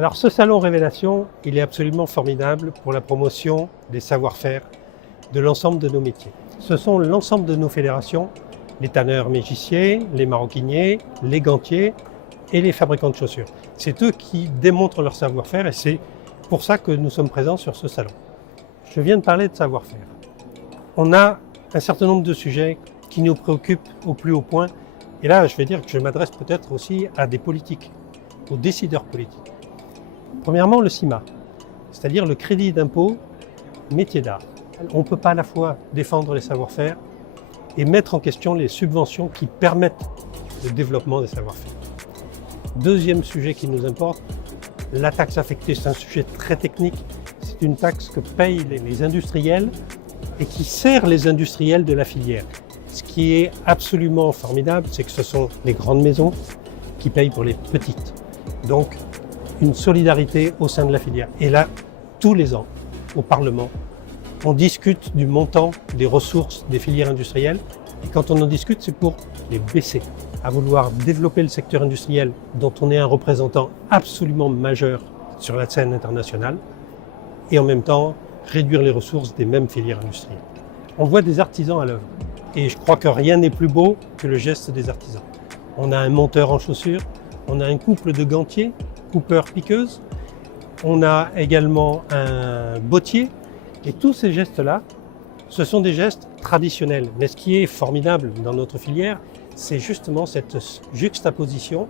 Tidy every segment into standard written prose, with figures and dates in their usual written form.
Alors ce salon Révélation, il est absolument formidable pour la promotion des savoir-faire de l'ensemble de nos métiers. Ce sont l'ensemble de nos fédérations, les tanneurs mégissiers, les maroquiniers, les gantiers et les fabricants de chaussures. C'est eux qui démontrent leur savoir-faire et c'est pour ça que nous sommes présents sur ce salon. Je viens de parler de savoir-faire. On a un certain nombre de sujets qui nous préoccupent au plus haut point. Et là, je vais dire que je m'adresse peut-être aussi à des politiques, aux décideurs politiques. Premièrement, le CIMA, c'est-à-dire le crédit d'impôt métier d'art. On ne peut pas à la fois défendre les savoir-faire et mettre en question les subventions qui permettent le développement des savoir-faire. Deuxième sujet qui nous importe, la taxe affectée. C'est un sujet très technique. C'est une taxe que payent les industriels et qui sert les industriels de la filière. Ce qui est absolument formidable, c'est que ce sont les grandes maisons qui payent pour les petites. Donc, une solidarité au sein de la filière. Et là, tous les ans, au Parlement, on discute du montant des ressources des filières industrielles. Et quand on en discute, c'est pour les baisser. À vouloir développer le secteur industriel dont on est un représentant absolument majeur sur la scène internationale et en même temps réduire les ressources des mêmes filières industrielles. On voit des artisans à l'œuvre et je crois que rien n'est plus beau que le geste des artisans. On a un monteur en chaussures, on a un couple de gantiers, coupeur-piqueuse, on a également un bottier et tous ces gestes-là, ce sont des gestes traditionnels. Mais ce qui est formidable dans notre filière, c'est justement cette juxtaposition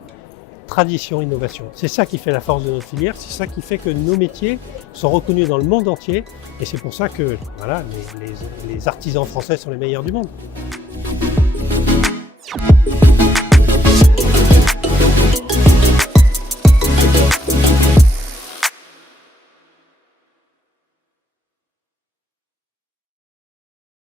tradition-innovation. C'est ça qui fait la force de notre filière, c'est ça qui fait que nos métiers sont reconnus dans le monde entier et c'est pour ça que voilà, les artisans français sont les meilleurs du monde.